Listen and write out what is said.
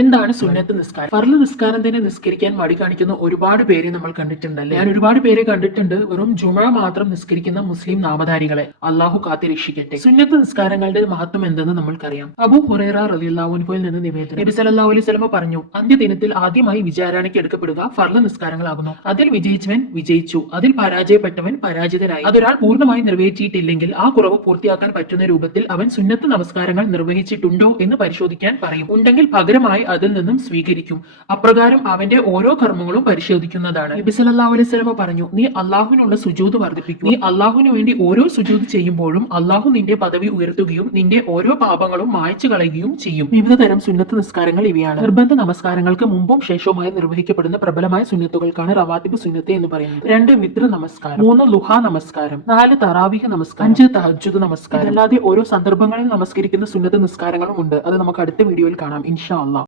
എന്താണ് സുന്നത്ത് നിസ്കാരം? ഫർള് നിസ്കാരം തന്നെ നിസ്കരിക്കാൻ മടി കാണിക്കുന്ന ഒരുപാട് പേരെ നമ്മൾ കണ്ടിട്ടുണ്ടല്ലേ? ഞാൻ ഒരുപാട് പേരെ കണ്ടിട്ടുണ്ട് വെറും ജുമ മാത്രം നിസ്കരിക്കുന്ന മുസ്ലിം നാമധാരികളെ. അള്ളാഹു കാത്തിരക്ഷിക്കട്ടെ. സുന്നത്ത് നിസ്കാരങ്ങളുടെ മഹത്വം എന്തെന്ന് നമ്മൾക്കറിയാം. അബൂ ഹുറൈറ റളിയല്ലാഹു അൻഹുവിൽ നിന്ന് നിവേദനം, നബി സല്ലല്ലാഹു അലൈഹി വസല്ലം പറഞ്ഞു, അന്ത്യദിനത്തിൽ ആദ്യമായി വിചാരണയ്ക്ക് എടുക്കപ്പെടുക ഫർള് നിസ്കാരങ്ങളാകുന്നു. അതിൽ വിജയിച്ചവൻ വിജയിച്ചു, അതിൽ പരാജയപ്പെട്ടവൻ പരാജിതനായി. അതൊരാൾ പൂർണ്ണമായി നിർവഹിച്ചിട്ടില്ലെങ്കിൽ ആ കുറവ് പൂർത്തിയാക്കാൻ പറ്റുന്ന രൂപത്തിൽ അവൻ സുന്നത്ത് നമസ്കാരങ്ങൾ നിർവഹിച്ചിട്ടുണ്ടോ എന്ന് പരിശോധിക്കാൻ പറയും. ഉണ്ടെങ്കിൽ പകരമായി അതിൽ നിന്നും സ്വീകരിക്കും. അപ്രകാരം അവന്റെ ഓരോ കർമ്മങ്ങളും പരിശോധിക്കുന്നതാണ്. നബി സല്ലല്ലാഹു അലൈഹി വസല്ലം പറഞ്ഞു, നീ അള്ളാഹുവിനുള്ള സുജൂദ് വർദ്ധിപ്പിക്കും. നീ അള്ളാഹുവിന് വേണ്ടി ഓരോ സുജൂദ് ചെയ്യുമ്പോഴും അള്ളാഹു നിന്റെ പദവി ഉയർത്തുകയും നിന്റെ ഓരോ പാപങ്ങളും മായ്ച്ചു കളയുകയും ചെയ്യും. വിവിധ തരം സുന്നത്ത് നിസ്കാരങ്ങൾ ഇവയാണ്. നിർബന്ധ നമസ്കാരങ്ങൾക്ക് മുമ്പും ശേഷവുമായി നിർവഹിക്കപ്പെടുന്ന പ്രബലമായ സുന്നത്തുകൾക്കാണ് റവാത്തിബ് സുന്നത്ത് എന്ന് പറയുന്നത്. 2 വിത്ർ നമസ്കാരം, 3 ലുഹാ നമസ്കാരം, 4 തറാവീഹ് നമസ്കാരം, 5 തഹജ്ജുദ് നമസ്കാരം. അല്ലാതെ ഓരോ സന്ദർഭങ്ങളിൽ നമസ്കരിക്കുന്ന സുന്നത്ത് നിസ്കാരങ്ങളും ഉണ്ട്. അത് നമുക്ക് അടുത്ത വീഡിയോയിൽ കാണാം ഇൻഷാ അല്ലാഹ്.